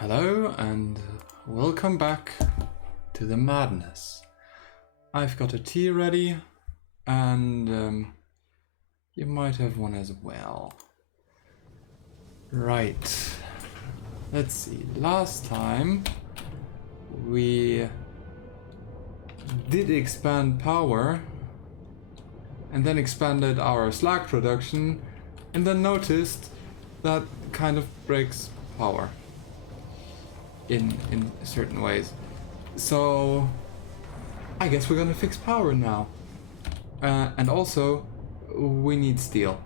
Hello and welcome back to the madness. I've got a tea ready and you might have one as well. Right, let's see, last time we did expand power and then expanded our slag production and then noticed that kind of breaks power in certain ways. So I guess we're gonna fix power now. And also we need steel.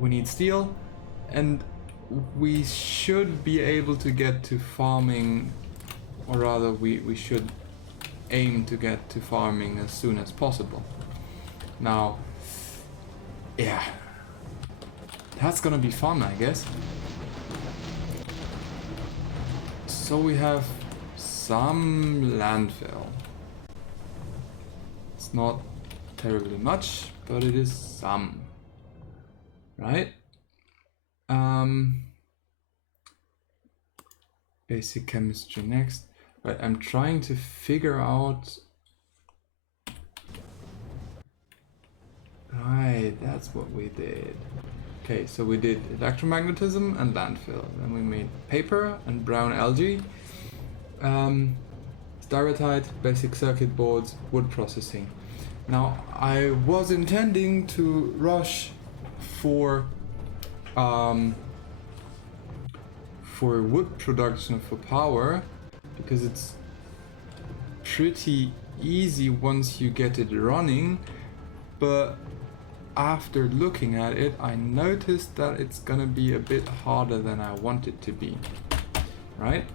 We need steel and we should be able to get to farming, or rather we should aim to get to farming as soon as possible. Now, yeah, that's gonna be fun, I guess. So we have some landfill. It's not terribly much, but it is some, right? Basic chemistry next. Right, I'm trying to figure out. Right, that's what we did. Okay, so we did electromagnetism and landfill. Then we made paper and brown algae. Styrotite, basic circuit boards, wood processing. Now, I was intending to rush for wood production for power, because it's pretty easy once you get it running, but after looking at it, I noticed that it's gonna be a bit harder than I want it to be, right?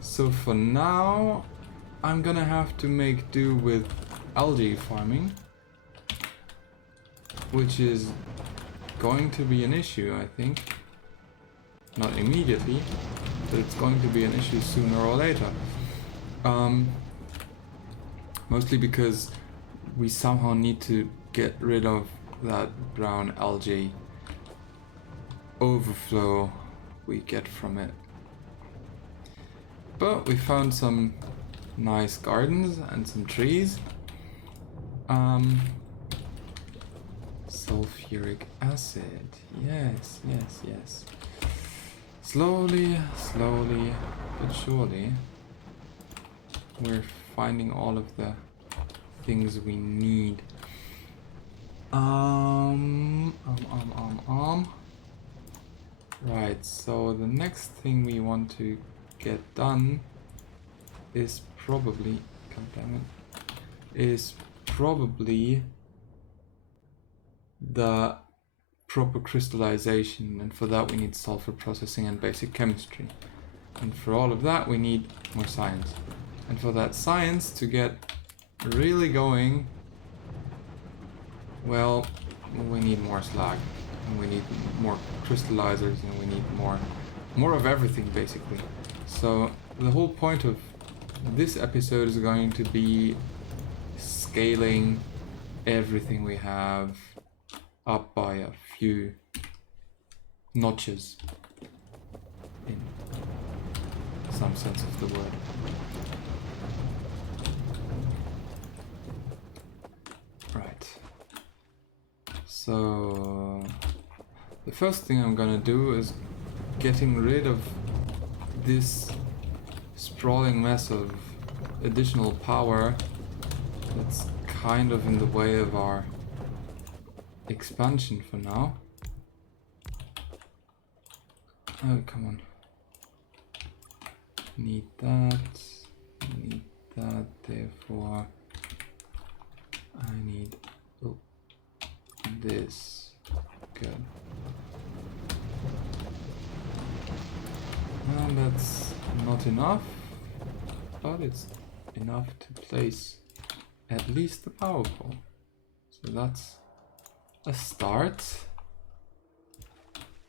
So for now, I'm gonna have to make do with algae farming, which is going to be an issue, I think. Not immediately, but it's going to be an issue sooner or later. Mostly because we somehow need to get rid of that brown algae overflow we get from it. But we found some nice gardens and some trees. Sulfuric acid, yes. Slowly, but surely, we're finding all of the things we need. Right, so the next thing we want to get done is probably, the proper crystallization, and for that we need sulfur processing and basic chemistry. And for all of that we need more science. And for that science to get really going, well, we need more slag, and we need more crystallizers, and we need more of everything, basically. So the whole point of this episode is going to be scaling everything we have up by a few notches, in some sense of the word. Right. So the first thing I'm gonna do is getting rid of this sprawling mess of additional power that's kind of in the way of our expansion for now. Oh, come on. Need that, therefore I need this. Good. And that's not enough, but it's enough to place at least the power pole. So that's a start,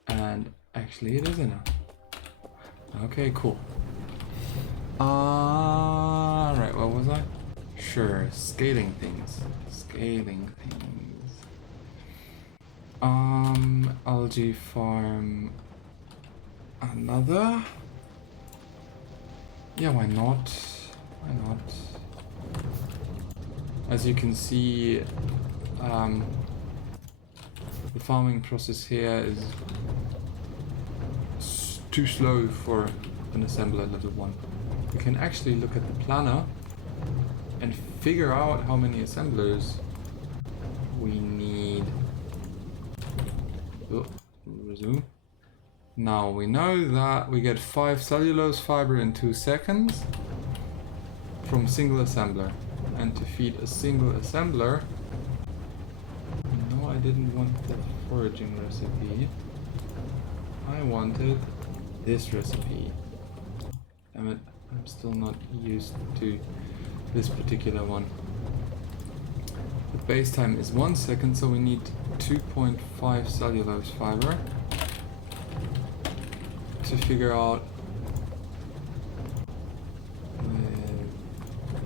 and actually it is enough. Okay, cool. Right, what was I? Sure, scaling things. Algae farm, another. Yeah, why not? Why not? As you can see, the farming process here is too slow for an assembler level 1. We can actually look at the planner and figure out how many assemblers we need. Oh, resume. Now we know that we get 5 cellulose fiber in 2 seconds from a single assembler. And to feed a single assembler... No, I didn't want the foraging recipe. I wanted this recipe. Damn it, I'm still not used to this particular one. The base time is 1 second, so we need 2.5 cellulose fiber to figure out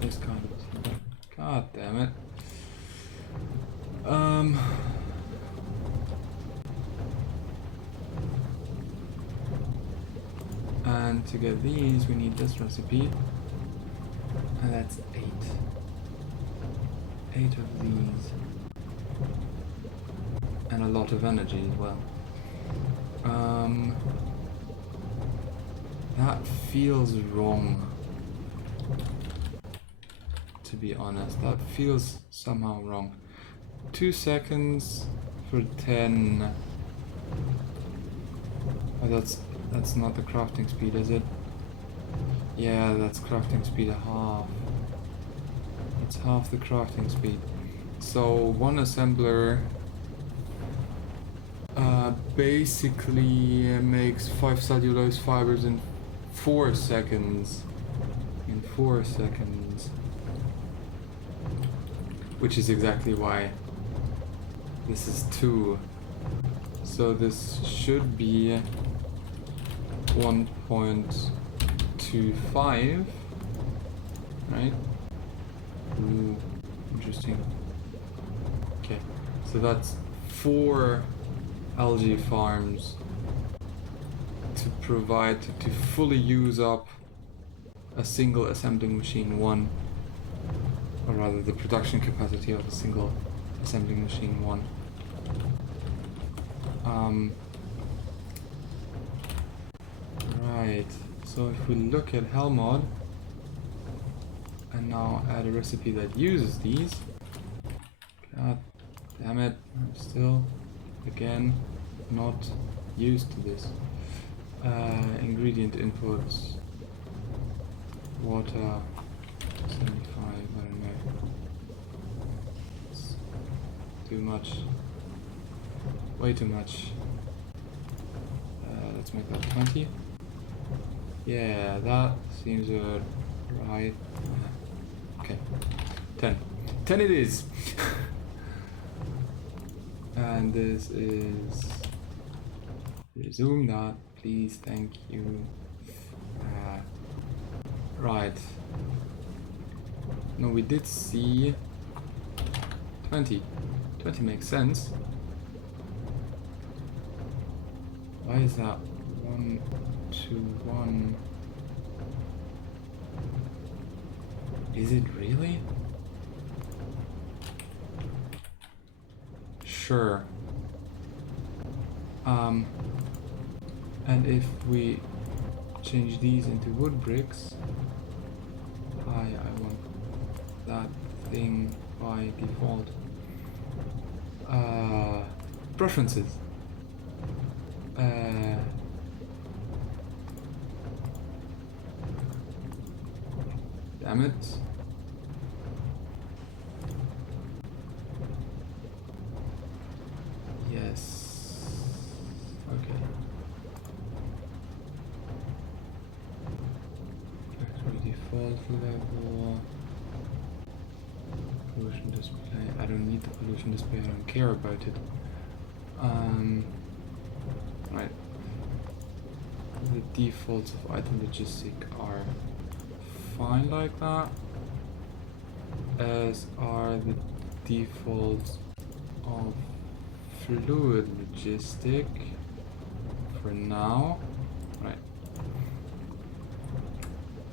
this kind of thing. God damn it. And to get these, we need this recipe, and that's 8. 8 of these, and a lot of energy as well. That feels wrong, to be honest. That feels somehow wrong. 2 seconds for 10. Oh, that's not the crafting speed, is it? Yeah, that's crafting speed half. It's half the crafting speed. So one assembler basically makes 5 cellulose fibers in 4 seconds. In 4 seconds. Which is exactly why this is 2. So this should be 1.25, right? Ooh, interesting. Okay, so that's 4 algae farms to provide, to fully use up a single assembling machine 1, or rather the production capacity of a single assembling machine 1. Right, so if we look at Helmod and now add a recipe that uses these, god damn it, I'm still again not used to this. Ingredient inputs, water 75, I don't know, it's too much, way too much. Let's make that 20. Yeah, that seems right. Okay, 10. 10 it is! And this is... Resume that, please, thank you. Right. No, we did see 20. 20 makes sense. Why is that 1, 2, 1? Is it really? Sure. And if we change these into wood bricks, I want that thing by default. Preferences. Damn it. Yes. Okay. Factory default level. Pollution display. I don't need the pollution display, I don't care about it. Right. The defaults of item logistic are fine like that, as are the defaults of fluid logistic for now. Right.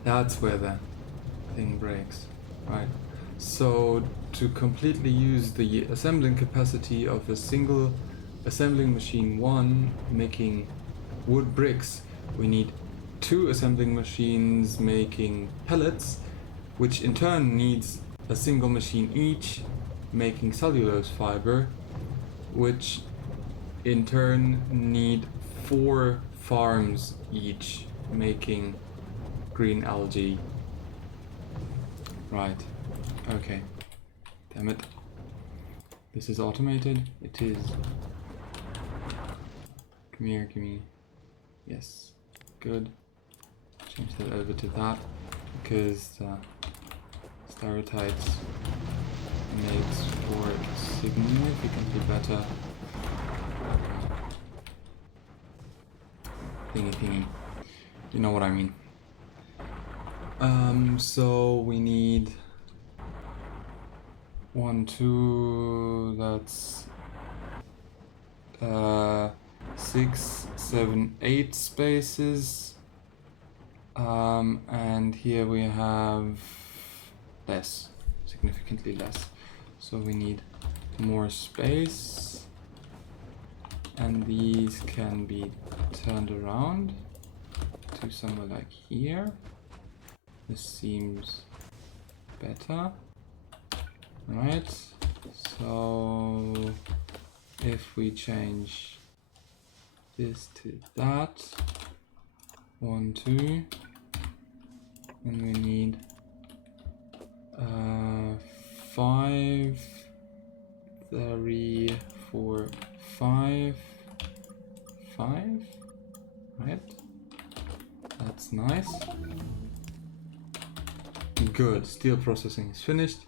That's where the thing breaks. Right. So to completely use the assembling capacity of a single assembling machine 1 making wood bricks, we need 2 assembling machines making pellets, which in turn needs a single machine each making cellulose fiber, which in turn need 4 farms each making green algae. Right. Okay. Damn it. This is automated. It is. Come here, give me. Yes. Good. Change that over to that because stereotypes makes for significantly better thingy. You know what I mean. So we need 1, 2, that's 6, 7, 8 spaces. And here we have less, significantly less. So we need more space. And these can be turned around to somewhere like here. This seems better. Right, so if we change this to that, 1, 2, and we need 5, 3, 4, 5, 5, right? That's nice. Good, steel processing is finished.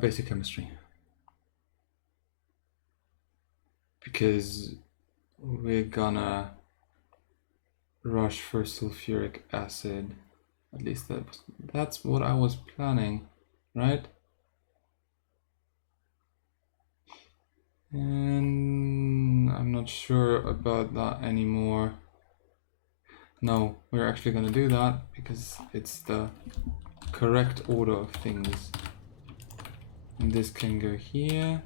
Basic chemistry. Because we're gonna rush for sulfuric acid. At least that's what I was planning, right? And I'm not sure about that anymore. No, we're actually gonna do that because it's the correct order of things. And this can go here.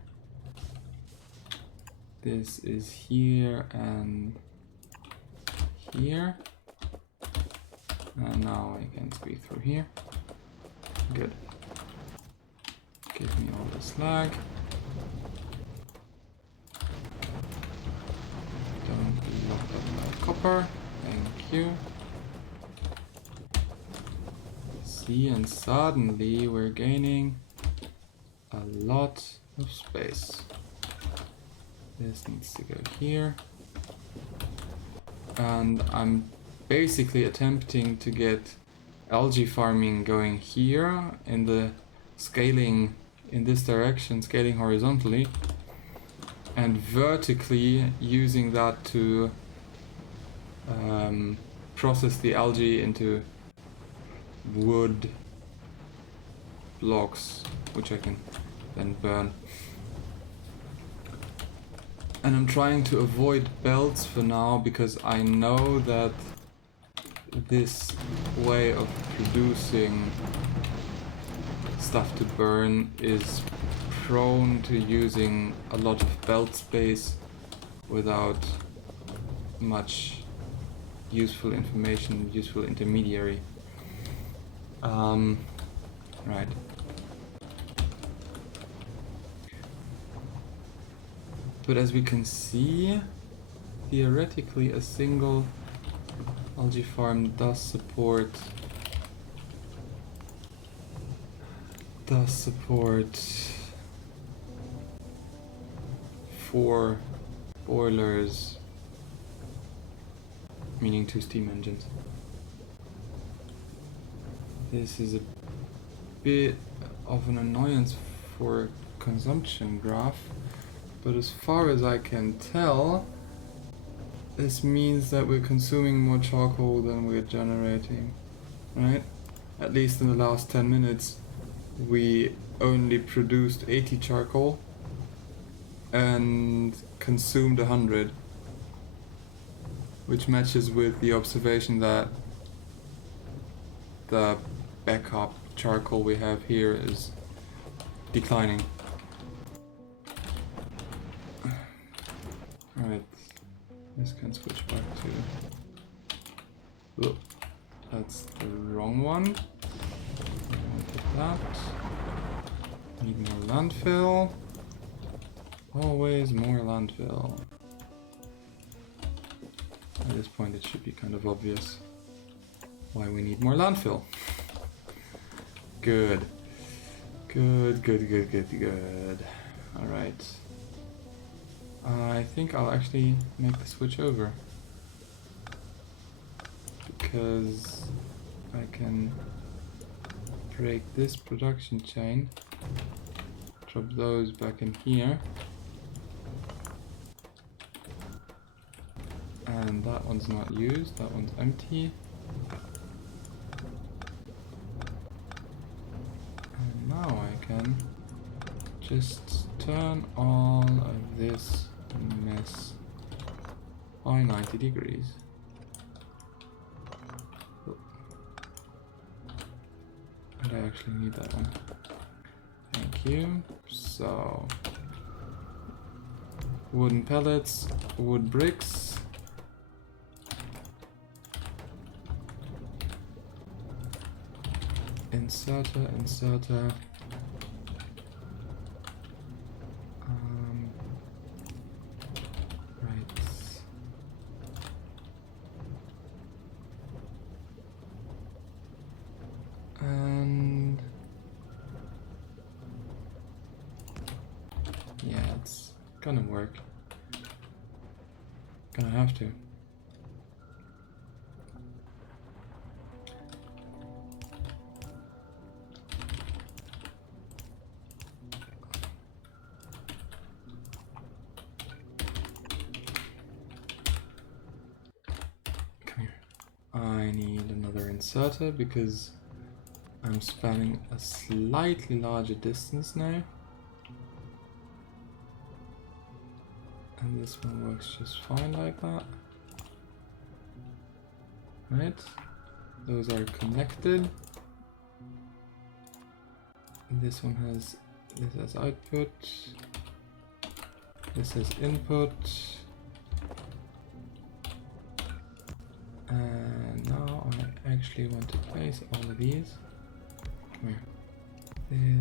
This is here and here. And now I can squeeze through here. Good. Give me all the slag. Don't lock up my copper. Thank you. See, and suddenly we're gaining a lot of space. This needs to go here. And I'm basically attempting to get algae farming going here in the scaling in this direction, scaling horizontally, and vertically using that to process the algae into wood blocks, which I can then burn. And I'm trying to avoid belts for now because I know that this way of producing stuff to burn is prone to using a lot of belt space without much useful information, useful intermediary. Right. But as we can see, theoretically a single algae farm does support 4 boilers, meaning 2 steam engines. This is a bit of an annoyance for consumption graph, but as far as I can tell, this means that we're consuming more charcoal than we're generating, right? At least in the last 10 minutes, we only produced 80 charcoal and consumed 100, which matches with the observation that the backup charcoal we have here is declining. Alright, this can switch back to... Oh, that's the wrong one. I wanted that. Need more landfill. Always more landfill. At this point it should be kind of obvious why we need more landfill. Good. Good, good, good, good, good. Alright. I think I'll actually make the switch over. Because I can break this production chain. Drop those back in here. And that one's not used, that one's empty. And now I can just turn all of this mess by 90 degrees. Oh. And I actually need that one. Thank you. So, wooden pellets, wood bricks. Inserter, inserter. Right. And yeah, it's gonna work. Gonna have to. I need another inserter because I'm spanning a slightly larger distance now. And this one works just fine like that. Right? Those are connected. This one has output. This has input. And now I actually want to place all of these. Come here.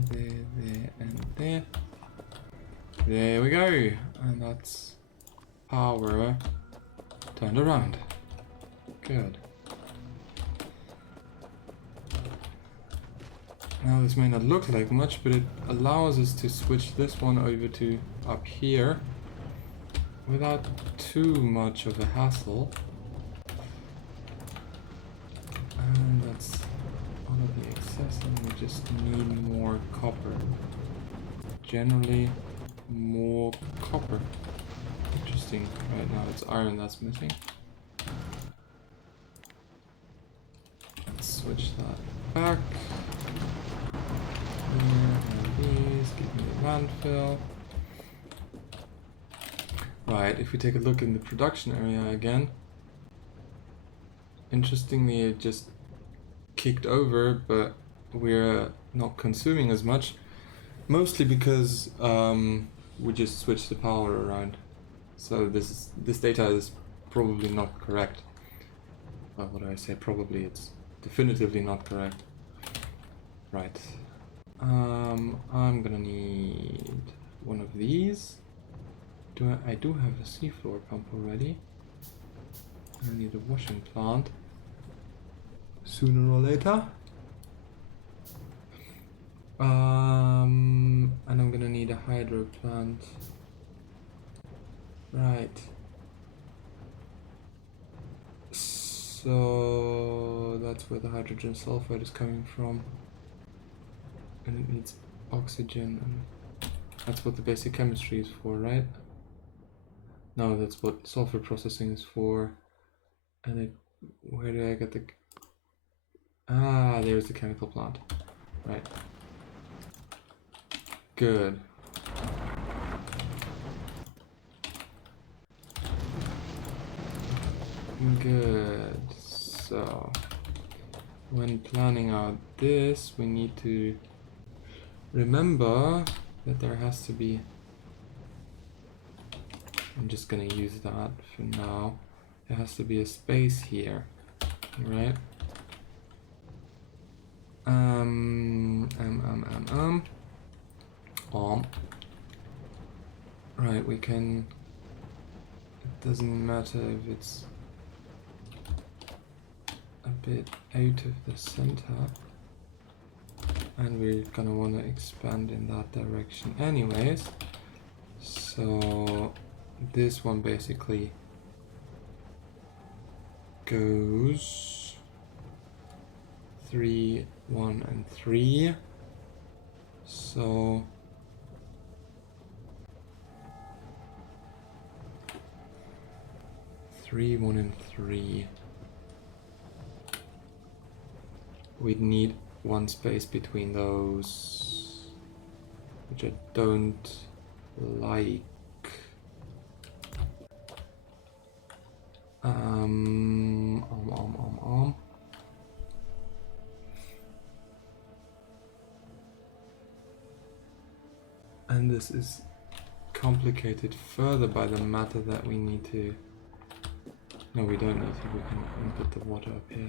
There, and there. There we go. And that's power turned around. Good. Now this may not look like much, but it allows us to switch this one over to up here without too much of a hassle. And that's all of the excess, and we just need more copper. Generally, more copper. Interesting. Right now it's iron that's missing. Let's switch that back. Here, and these, give me the landfill. Right, if we take a look in the production area again. Interestingly, it just kicked over, but we're not consuming as much. Mostly because we just switched the power around. So this data is probably not correct. Well, what do I say? Probably, it's definitively not correct. Right. I'm gonna need one of these. I do have a seafloor pump already. I need a washing plant sooner or later. And I'm gonna need a hydro plant. Right. So that's where the hydrogen sulfide is coming from. And it needs oxygen, and that's what the basic chemistry is for, right? No, that's what sulfur processing is for. And where did I get the... Ah, there's the chemical plant. Right. Good. Good. So when planning out this, we need to remember that there has to be, I'm just gonna use that for now, there has to be a space here, right? Right, we can, it doesn't matter if it's a bit out of the center, and we're gonna want to expand in that direction anyways, so this one basically goes 3, 1 and 3, so 3, 1 and 3. We'd need one space between those, which I don't like. And this is complicated further by the matter that we need to, no, we don't need to, we can input the water up here.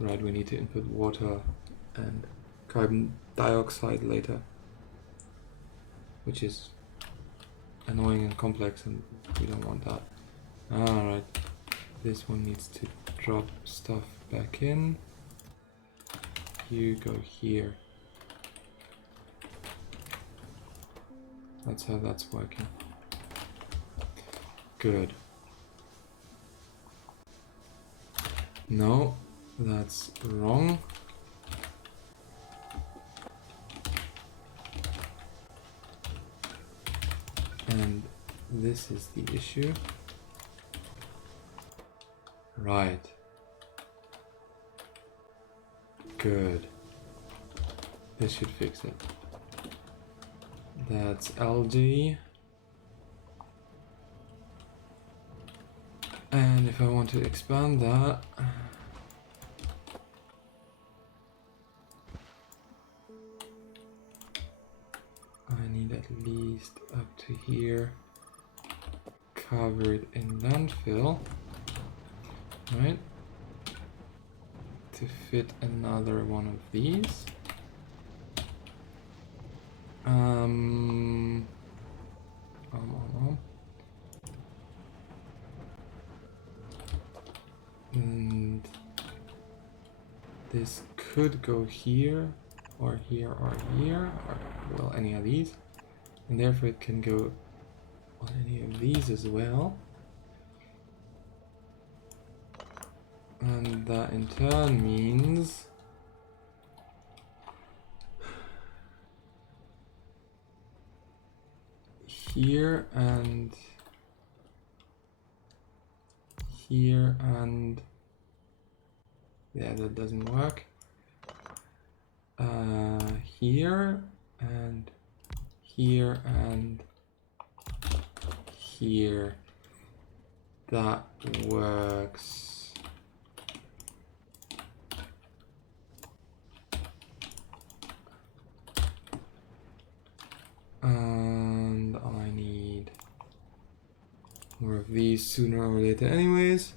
Right, we need to input water and carbon dioxide later, which is annoying and complex, and we don't want that. Alright, this one needs to drop stuff back in. You go here. That's how that's working. Good. No, that's wrong. And this is the issue. Right. Good. This should fix it. That's LG. And if I want to expand that, I need at least up to here, covered in landfill, right? To fit another one of these. And this could go here, or here, or here, or well, any of these, and therefore it can go on any of these as well. And that in turn means here and here and yeah, that doesn't work. Here and here and here, that works. And I need more of these sooner or later anyways.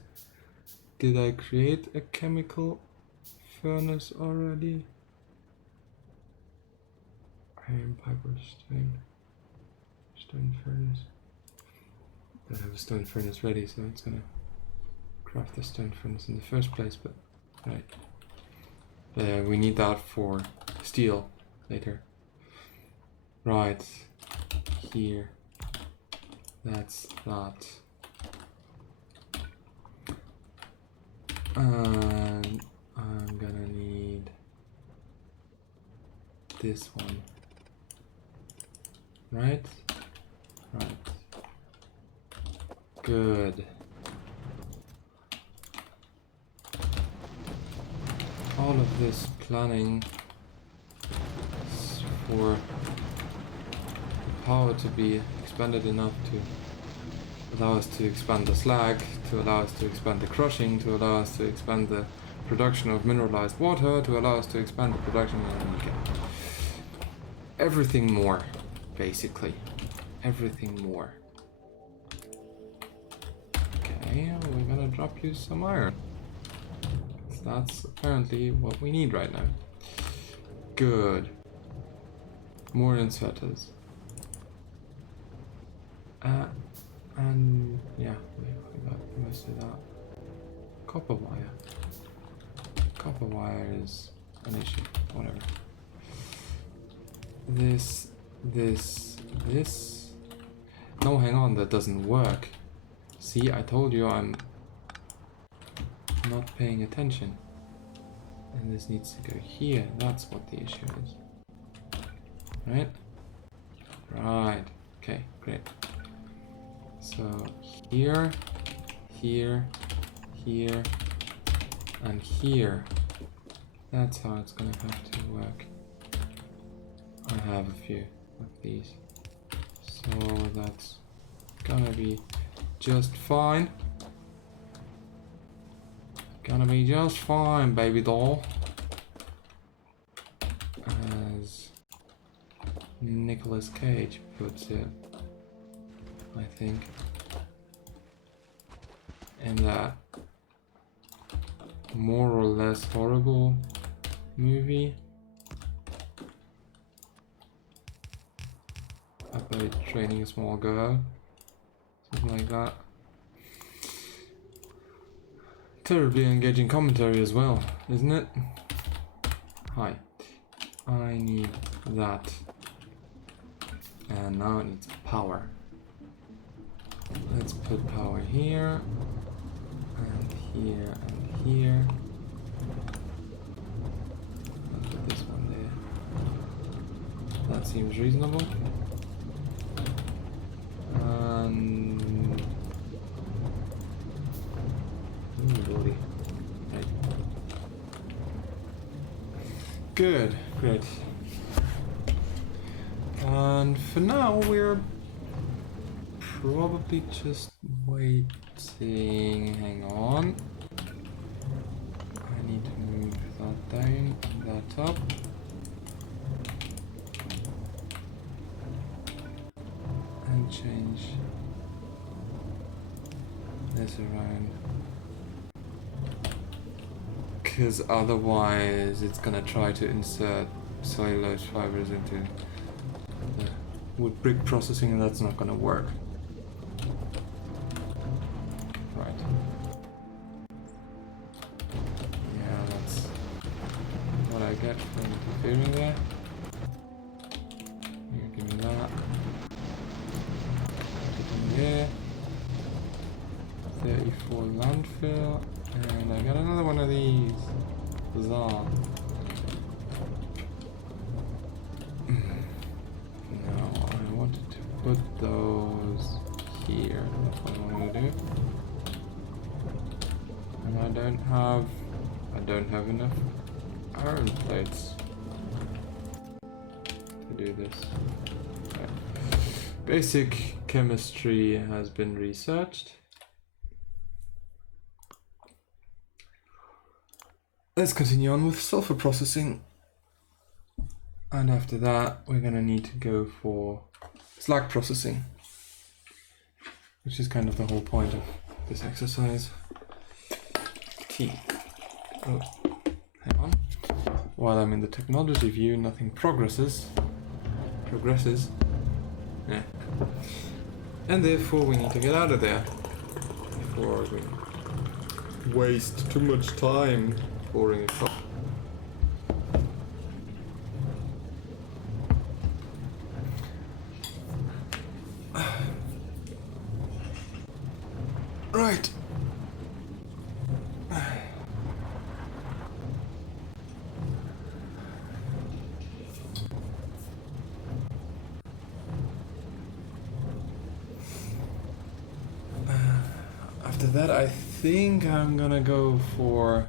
Did I create a chemical furnace already? Iron pipe or stone furnace. I have a stone furnace ready, so it's gonna craft the stone furnace in the first place, but right. We need that for steel later. Right, here, that's that. And I'm gonna need this one. Right? Right. Good. All of this planning is for power to be expanded enough to allow us to expand the slag, to allow us to expand the crushing, to allow us to expand the production of mineralized water to allow us to expand the production and get everything more, basically. Everything more. Okay, we're gonna drop you some iron. That's apparently what we need right now. Good. More inserters. And yeah, we got most of that. Copper wire. Copper wire is an issue. Whatever. This. No, hang on, that doesn't work. See, I told you I'm not paying attention. And this needs to go here. That's what the issue is. Right? Right. Okay, great. So here, here, here, and here. That's how it's gonna have to work. I have a few of these. So that's gonna be just fine. Gonna be just fine, baby doll. As Nicolas Cage puts it, I think. In that more or less horrible movie about training a small girl. Something like that. Terribly engaging commentary as well, isn't it? Hi. I need that. And now it needs power. Let's put power here. And here and here. Let's put this one there. That seems reasonable. And right. Good, great. And for now we're probably just waiting. Hang on. I need to move that down, that up. And change this around. Because otherwise it's gonna try to insert cellulose fibers into the wood brick processing and that's not gonna work. Right. Yeah, that's what I get for interfering there. Here, give me that. Put in there. 34 landfill. And I got another one of these. Bizarre. No, I wanted to put those here. That's what I want to do. And I don't have enough iron plates to do this. Okay. Basic chemistry has been researched. Let's continue on with sulfur processing. And after that, we're gonna need to go for slag processing, which is kind of the whole point of this exercise. Oh, hang on. While I'm in the technology view, nothing progresses. Yeah. And therefore we need to get out of there before we waste too much time pouring it up. Right. After that, I think I'm gonna go for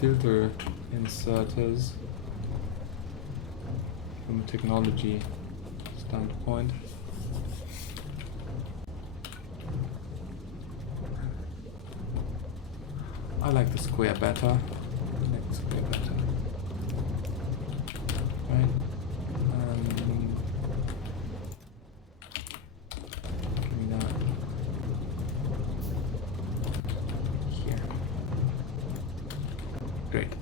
filter inserters from a technology standpoint. I like the square better. I like the square better. Right. Give me that. Here. Great.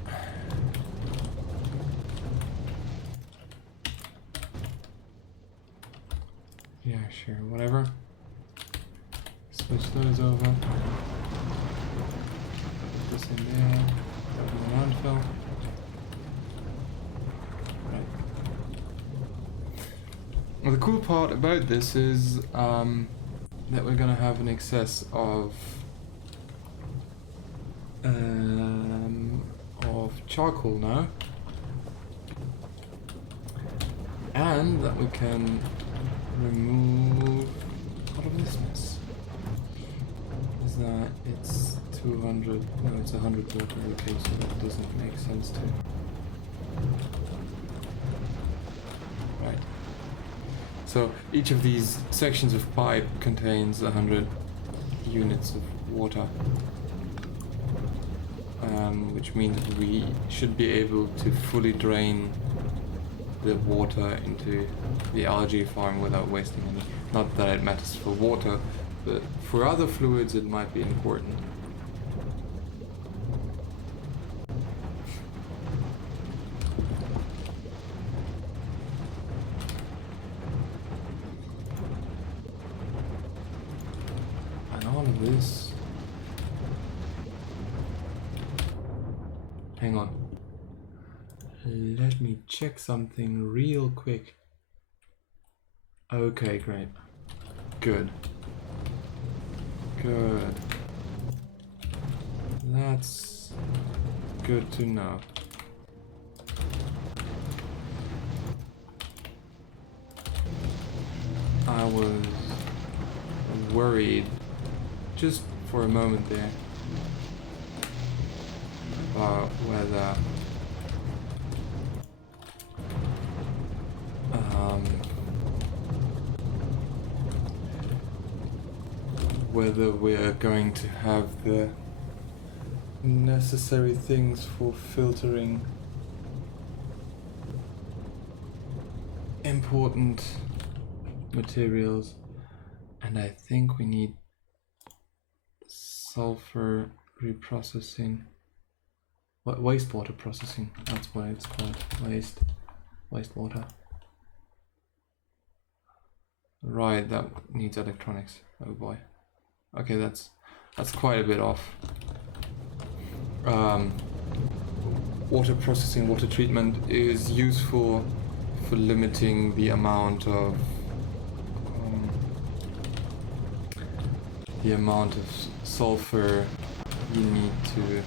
Yeah, sure, whatever. Switch those over. Put this in there. Put in the landfill. Right. Well, the cool part about this is that we're gonna have an excess of charcoal now, and that we can remove out of this mess. Is that it's 200? No, it's 100 water. Okay, so that doesn't make sense to. Right. So each of these sections of pipe contains 100 units of water, which means we should be able to fully drain the water into the algae farm without wasting any. Not that it matters for water, but for other fluids it might be important. And all of this... Hang on. Let me check something real quick. Okay, great. Good. Good. That's good to know. I was worried just for a moment there about whether we're going to have the necessary things for filtering important materials, and I think we need sulfur reprocessing. What, wastewater processing? That's what it's called. Wastewater. Right, that needs electronics. Oh boy. Okay, that's quite a bit off. Water processing, water treatment is useful for limiting the amount of sulfur you need to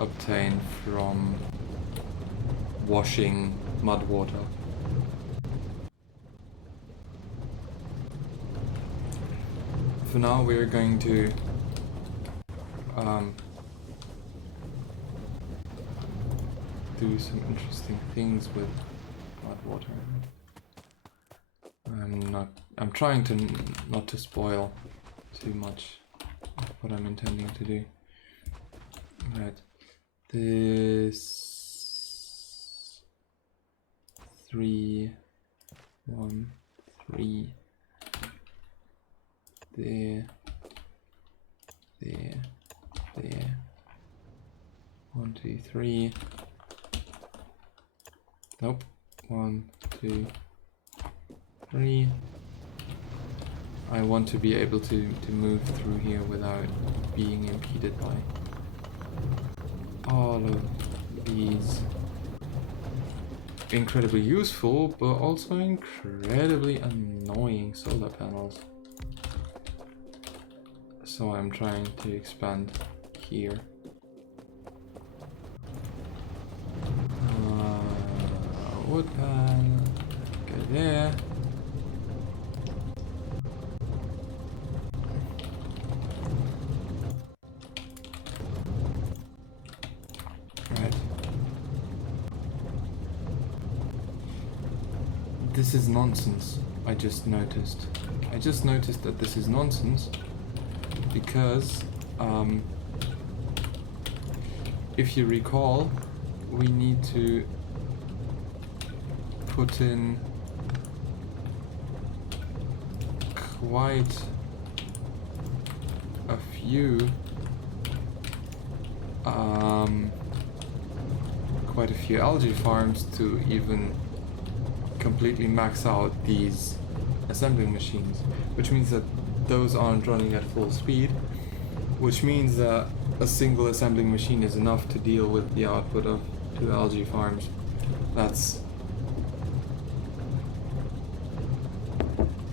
obtain from washing mud water. For now, we're going to do some interesting things with mud water. I'm trying to not to spoil too much of what I'm intending to do. Right, this 3, 1, 3. There. 1, 2, 3. Nope. 1, 2, 3. I want to be able to move through here without being impeded by all of these incredibly useful but also incredibly annoying solar panels. So I'm trying to expand here. Wood pan, go there. Right. This is nonsense. I just noticed that this is nonsense. Because if you recall, we need to put in quite a few algae farms to even completely max out these assembling machines, which means that those aren't running at full speed, which means that a single assembling machine is enough to deal with the output of 2 algae farms. That's...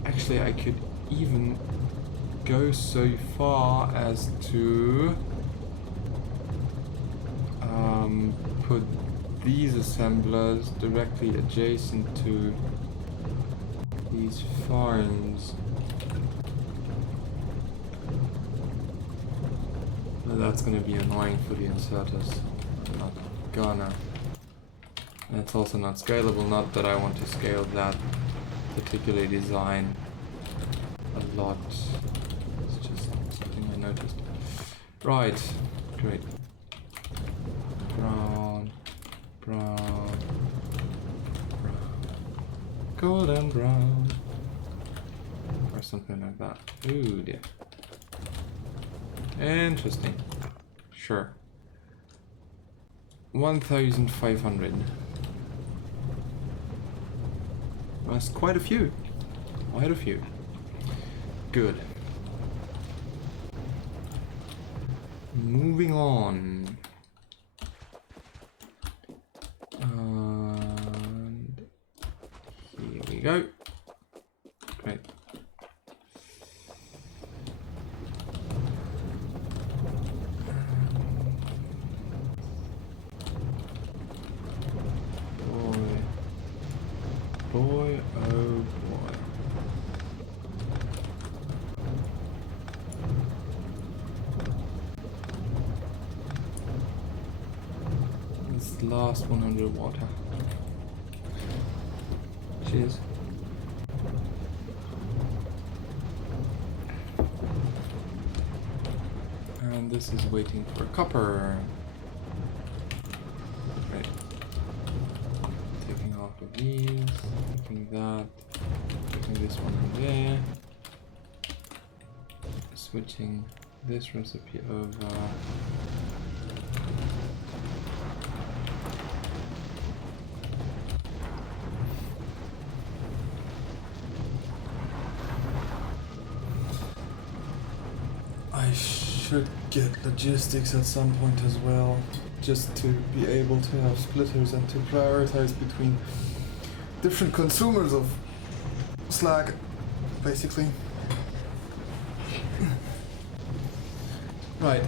Actually, I could even go so far as to put these assemblers directly adjacent to these farms. But that's gonna be annoying for the inserters. I'm not gonna. That's also not scalable, not that I want to scale that particular design a lot. It's just something I noticed. Right, great. Brown, brown, brown, golden brown, or something like that. Ooh dear. Interesting. Sure. 1,500. That's quite a few. Quite a few. Good. Moving on. And here we go. Great. Boy, oh boy. This last 100 water. Cheers. And this is waiting for copper. Right. Taking off of these, taking that, taking this one in there, switching this recipe over. I should get logistics at some point as well, just to be able to have splitters and to prioritize between different consumers of slag, basically. Right.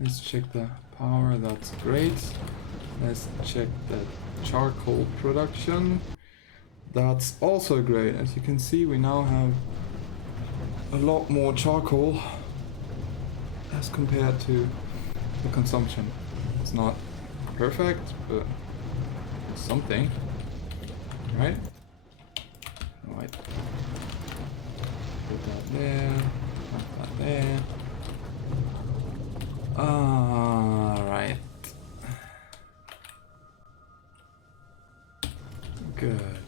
Let's check the power, that's great. Let's check the charcoal production. That's also great. As you can see, we now have a lot more charcoal as compared to the consumption. It's not perfect, but it's something, right? Right. Put that there, put that there. Alright. Good.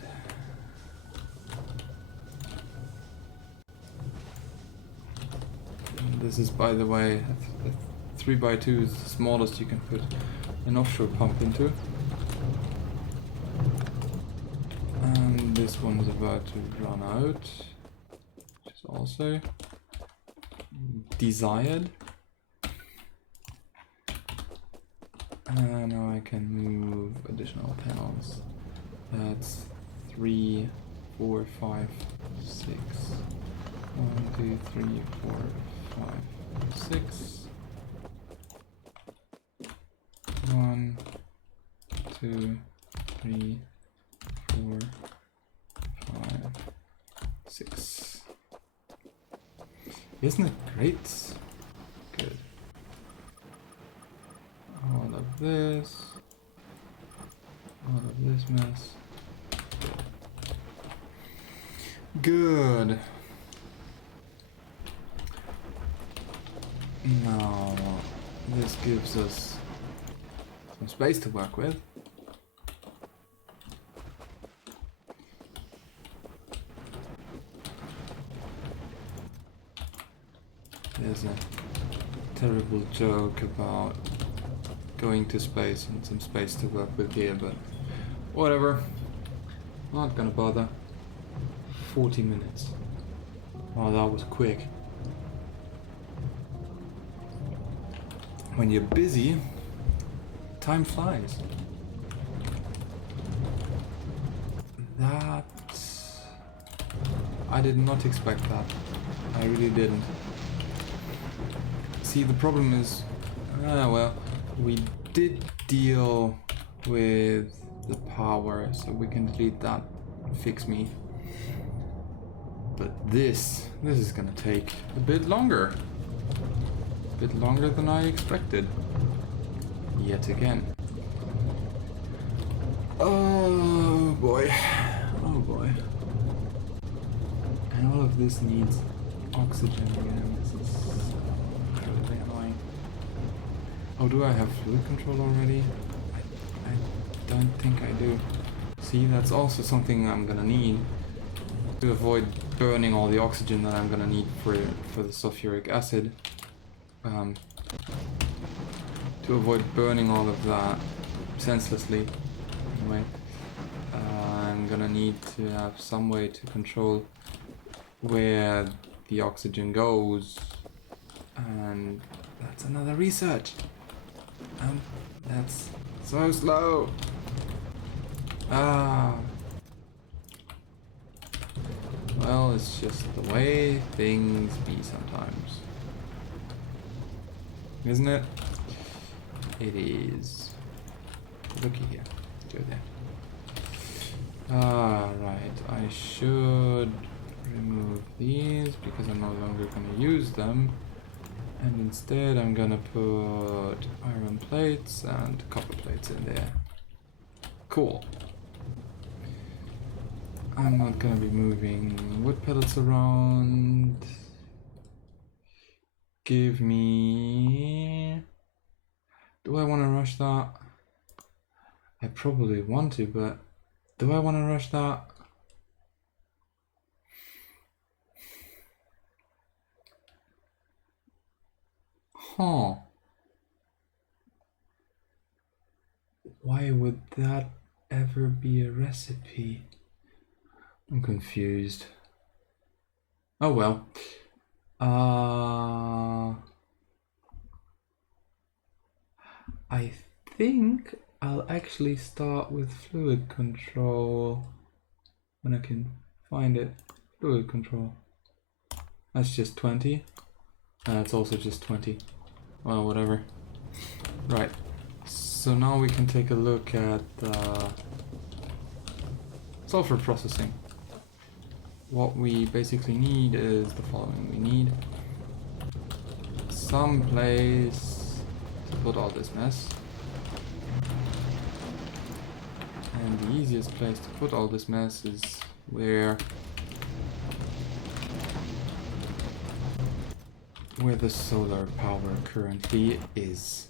This is, by the way, a 3x2 is the smallest you can put an offshore pump into. And this one is about to run out, which is also desired. And now I can move additional panels. That's 3, 4, 5, 6. 1, 2, 3, 4, 5, 6. 1, 2, 3, 4, 5, 6. Isn't it great? Good. All of this mess. Good. Now, this gives us some space to work with. There's a terrible joke about going to space and some space to work with here, but whatever. Not gonna bother. 40 minutes. Oh, that was quick. When you're busy, time flies. That... I did not expect that. I really didn't. See, the problem is... well, we did deal with the power, so we can delete that and fix me. But this is gonna take a bit longer. A bit longer than I expected. Yet again. Oh boy. Oh boy. And all of this needs oxygen again. This is incredibly annoying. Oh, do I have fluid control already? I don't think I do. See, that's also something I'm gonna need to avoid burning all the oxygen that I'm gonna need for the sulfuric acid. To avoid burning all of that senselessly, anyway, I'm gonna need to have some way to control where the oxygen goes, and that's another research. That's so slow. Well, it's just the way things be sometimes. Isn't it? It is. Looky here. Go there. Right. I should remove these because I'm no longer going to use them. And instead I'm going to put iron plates and copper plates in there. Cool. I'm not going to be moving wood pellets around. Give me... Do I want to rush that? I probably want to, but do I want to rush that? Huh. Why would that ever be a recipe? I'm confused. Oh well. I think I'll actually start with fluid control when I can find it. Fluid control. That's just 20. That's also just 20. Well, whatever. Right. So now we can take a look at sulfur processing. What we basically need is the following. We need some place to put all this mess. And the easiest place to put all this mess is where the solar power currently is.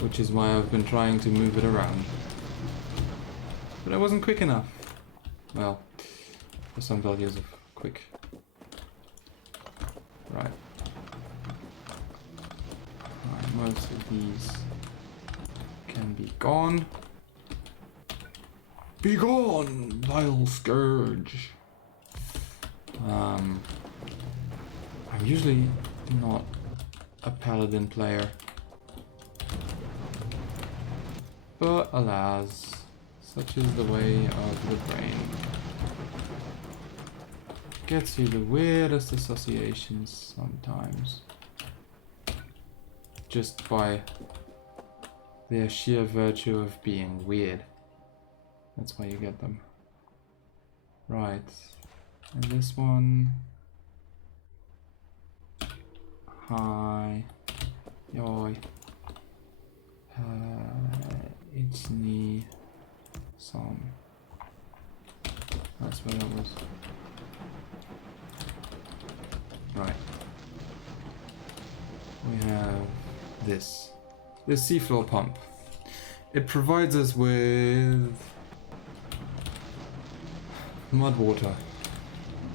Which is why I've been trying to move it around. But I wasn't quick enough. Well, for some values of quick. Right. Most of these can be gone. Be gone, vile scourge! I'm usually not a paladin player. But alas, such is the way of the brain. Gets you the weirdest associations sometimes. Just by their sheer virtue of being weird. That's why you get them. Right. And this one... Hi. Yoi. It's me. Some. That's where that was. Right. this seafloor pump. It provides us with mud water,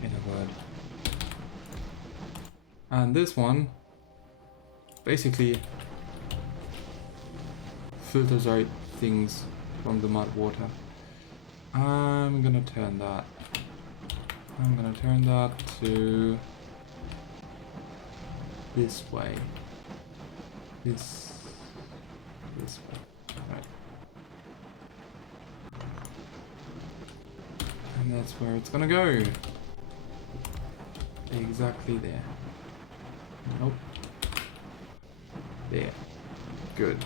in a word. And this one basically filters out things from the mud water. I'm gonna turn that to this way. This way. Right. And that's where it's gonna go. Exactly there. Nope. There. Good.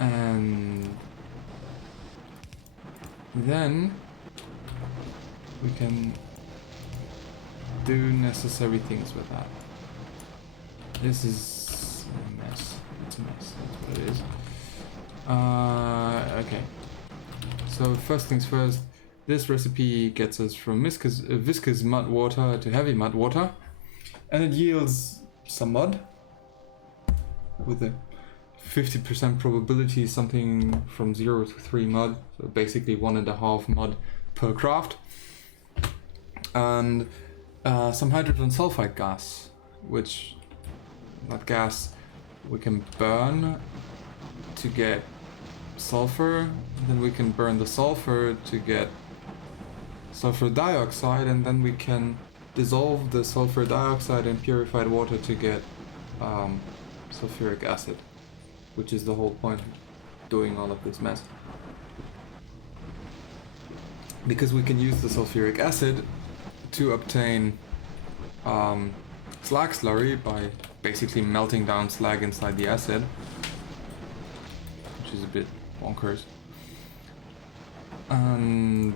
And then we can do necessary things with that. This is a mess. It's a mess. That's what it is. Okay. So first things first, this recipe gets us from viscous mud water to heavy mud water, and it yields some mud with a 50% probability, something from 0 to 3 mud, so basically 1.5 mud per craft, and some hydrogen sulfide gas, which that gas we can burn to get sulfur, then we can burn the sulfur to get sulfur dioxide, and then we can dissolve the sulfur dioxide in purified water to get sulfuric acid, which is the whole point of doing all of this mess. Because we can use the sulfuric acid to obtain slag slurry by basically melting down slag inside the acid, which is a bit bonkers. And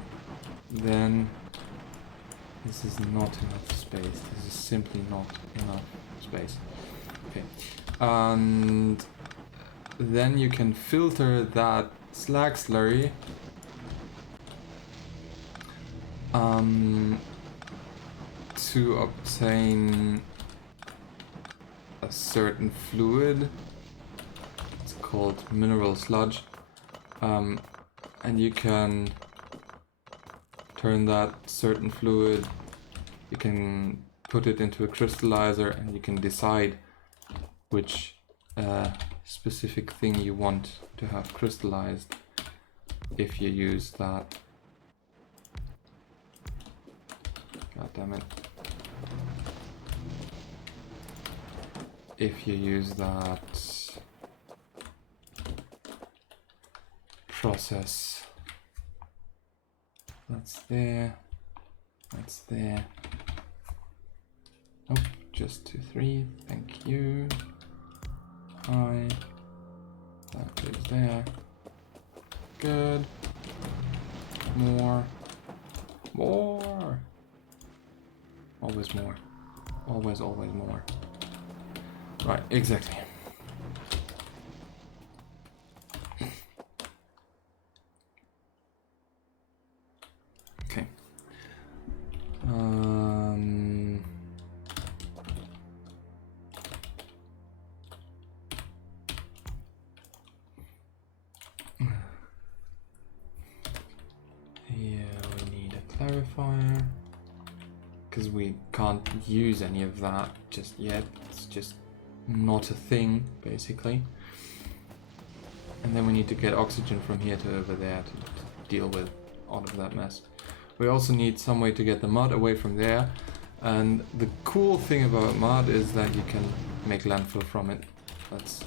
then this is not enough space. This is simply not enough space. Okay. And then you can filter that slag slurry to obtain a certain fluid. It's called mineral sludge, and you can turn that certain fluid, you can put it into a crystallizer, and you can decide which specific thing you want to have crystallized if you use that. God damn it. If you use that process. That's there. That's there. Nope, just 2, 3. Thank you. Hi. That is there. Good. More. More. Always more. Always, always more. Right, exactly. Okay. Yeah, we need a clarifier, because we can't use any of that just yet. It's just not a thing, basically. And then we need to get oxygen from here to over there to deal with all of that mess. We also need some way to get the mud away from there. And the cool thing about mud is that you can make landfill from it. That's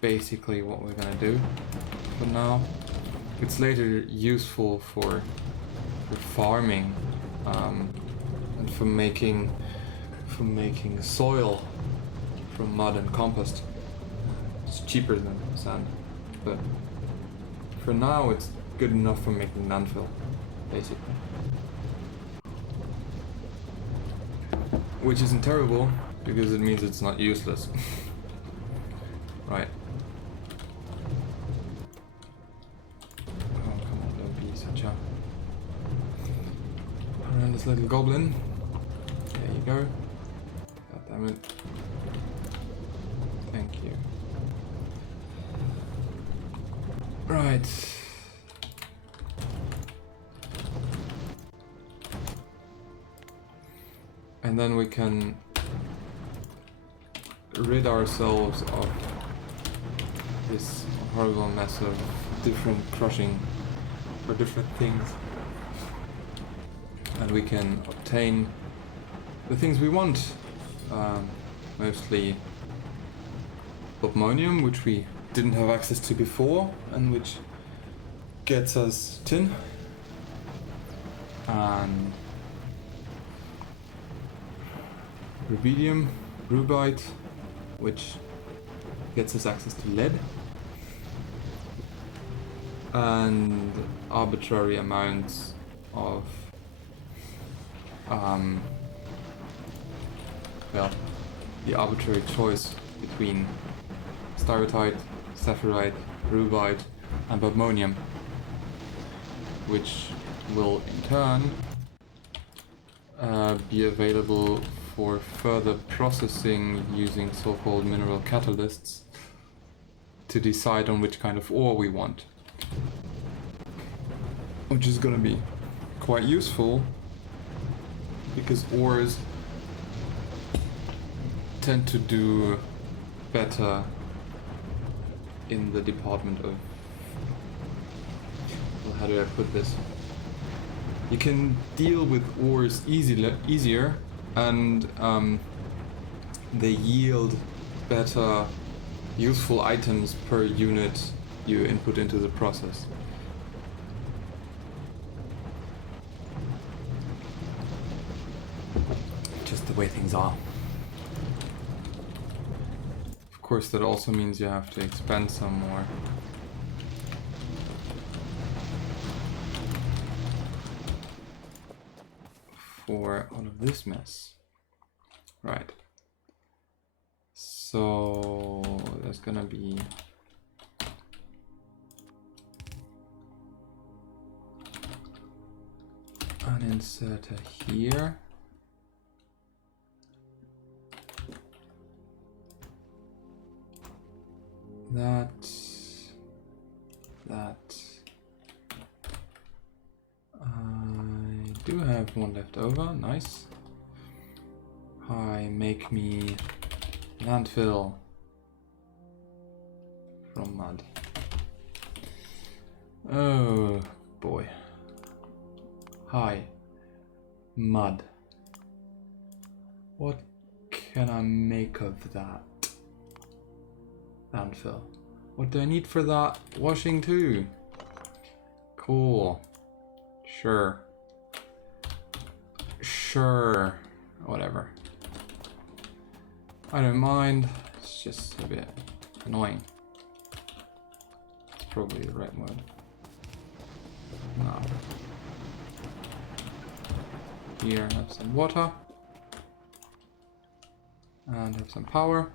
basically what we're gonna do for now. It's later useful for farming and for making soil from mud and compost. It's cheaper than sand, but for now it's good enough for making landfill, basically. Which isn't terrible, because it means it's not useless. Right. Oh, come on, don't be such a... Around this little goblin. There you go. Damn it. Thank you. Right. And then we can rid ourselves of this horrible mess of different crushing for different things. And we can obtain the things we want. Mostly Bobmonium, which we didn't have access to before, and which gets us tin. And rubidium, rubite, which gets us access to lead. And arbitrary amounts of well, the arbitrary choice between styrotite, saphirite, rubite, and bobmonium, which will in turn be available for further processing using so-called mineral catalysts to decide on which kind of ore we want, which is going to be quite useful because ores tend to do better in the department of, well, how do I put this? You can deal with ores easier, and they yield better useful items per unit you input into the process. Just the way things are. Of course, that also means you have to expend some more. For all of this mess. Right. So there's gonna be an inserter here. That. I do have one left over, nice. Hi, make me landfill from mud. Oh boy. Hi, mud. What can I make of that? Landfill. What do I need for that? Washing too. Cool. Sure. Sure. Whatever. I don't mind. It's just a bit annoying. It's probably the right word. No. Here, have some water. And have some power.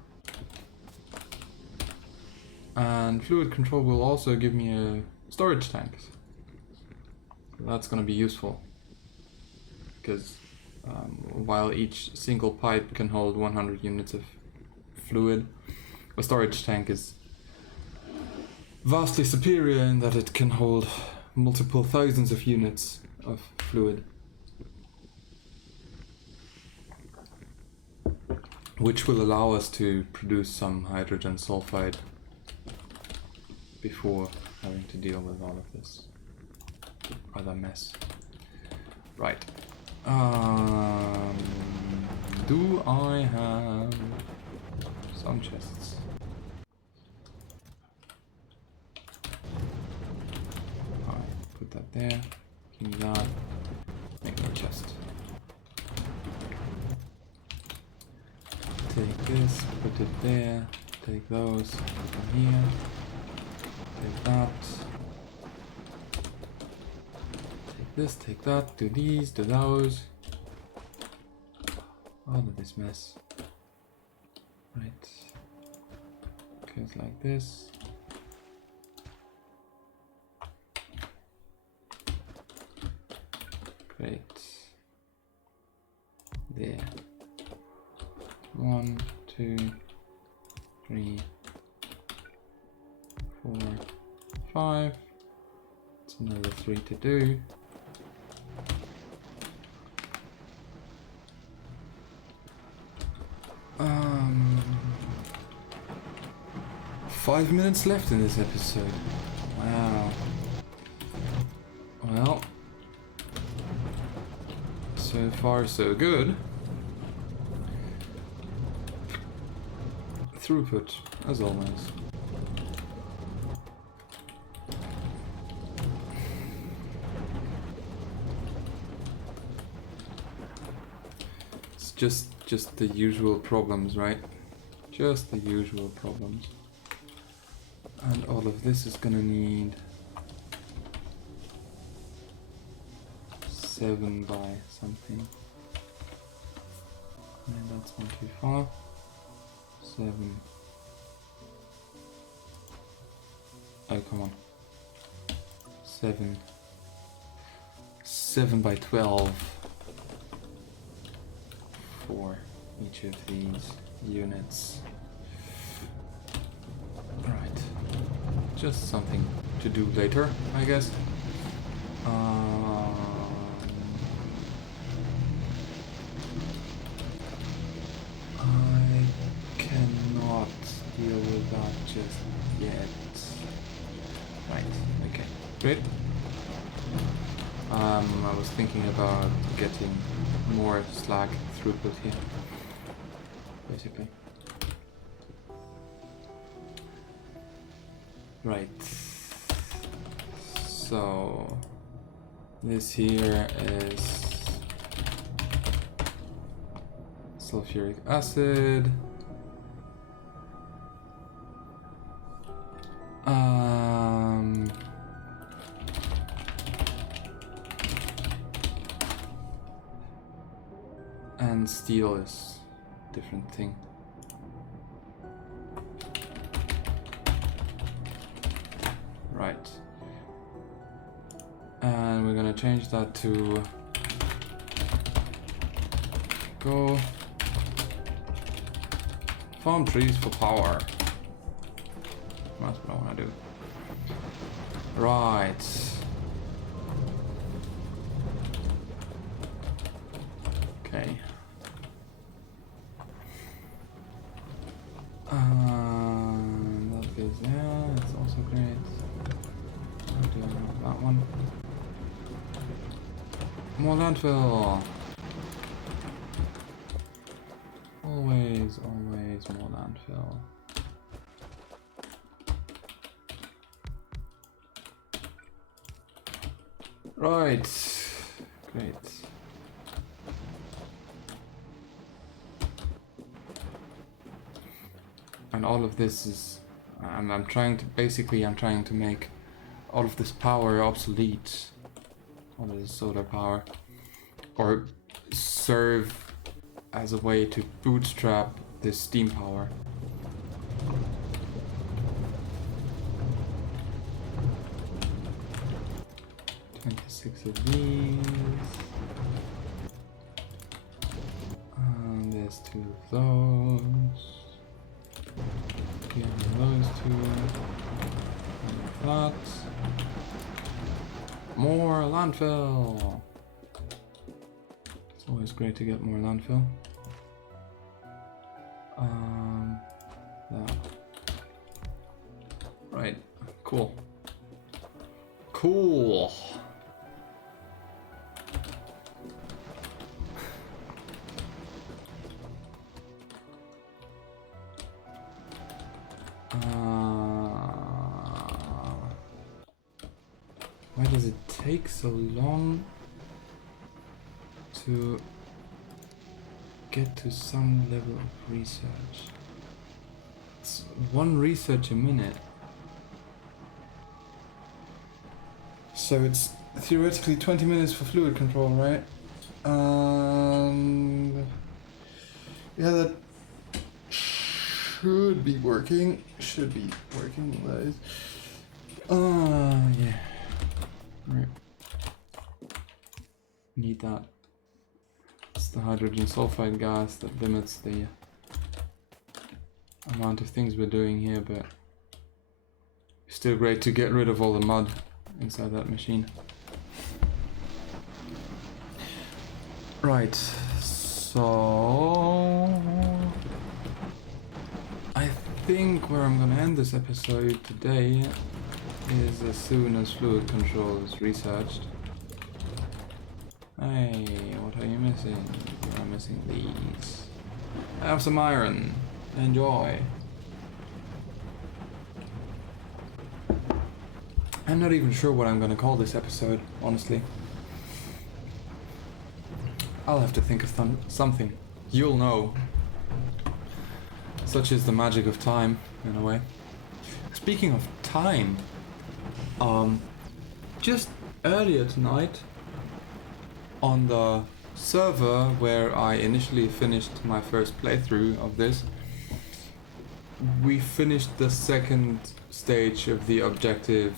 And fluid control will also give me a storage tank. So that's going to be useful. Because while each single pipe can hold 100 units of fluid, a storage tank is vastly superior in that it can hold multiple thousands of units of fluid. Which will allow us to produce some hydrogen sulfide before having to deal with all of this other mess. Right. Do I have some chests? Alright, put that there. Give me that. Make me a chest. Take this, put it there. Take those, put them here. Take that. Take this, take that, do these, do those. All of this mess. Right. Goes like this. Great. There. 1, 2, 3, 4, 5. It's another 3 to do. Um, 5 minutes left in this episode. Wow. Well, so far so good. Throughput, as always. It's just the usual problems, right? Just the usual problems. And all of this is gonna need 7 by something. And that's not too far. 7. Oh, come on. 7. 7 by 12 for each of these units. Right. Just something to do later, I guess. I cannot deal with that just yet. Right, okay, great. I was thinking about getting more slack throughput here, basically. Right, so this here is sulfuric acid. And steel is a different thing. Right. And we're gonna change that to go farm trees for power. That's what I wanna do. Right. Okay. That goes there, that's also great. I'll do that one. More landfill! Always, always more landfill. Right, great. And all of this is, I'm trying to make all of this power obsolete, all of this solar power, or serve as a way to bootstrap this steam power. Six of these. And there's 2 of those. Give me those 2. And that. More landfill. It's always great to get more landfill. That. Right. Cool. Cool. Why does it take so long to get to some level of research? It's 1 research a minute. So it's theoretically 20 minutes for fluid control, right? Yeah, that should be working. That is. Yeah. Right. Need that. It's the hydrogen sulfide gas that limits the amount of things we're doing here, but still great to get rid of all the mud inside that machine. Right, so I think where I'm gonna end this episode today is as soon as fluid control is researched. Hey, what are you missing? I'm missing these. I have some iron. Enjoy. I'm not even sure what I'm gonna call this episode, honestly. I'll have to think of something. You'll know. Such is the magic of time, in a way. Speaking of time, just earlier tonight, on the server where I initially finished my first playthrough of this, we finished the second stage of the objective.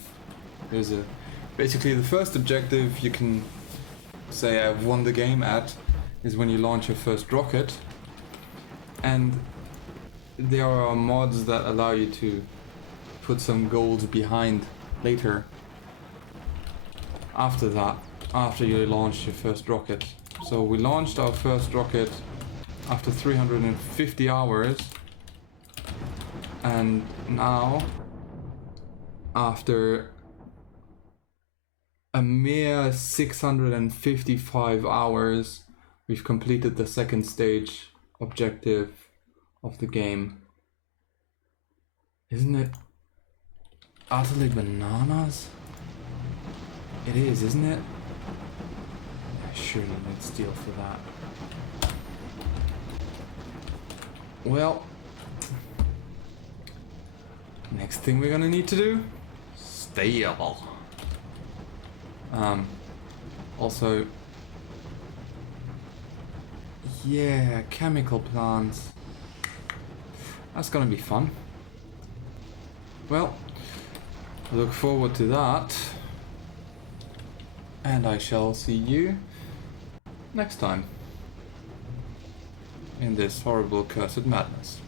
Basically the first objective you can say I've won the game at is when you launch your first rocket, and there are mods that allow you to put some gold behind later after that, after you launch your first rocket. So we launched our first rocket after 350 hours, and now after a mere 655 hours we've completed the second stage objective of the game. Isn't it utterly bananas? It is, isn't it? I surely need steel for that. Well, next thing we're gonna need to do, steel. Also, yeah, chemical plants. That's gonna be fun. Well, I look forward to that. And I shall see you next time in this horrible cursed madness.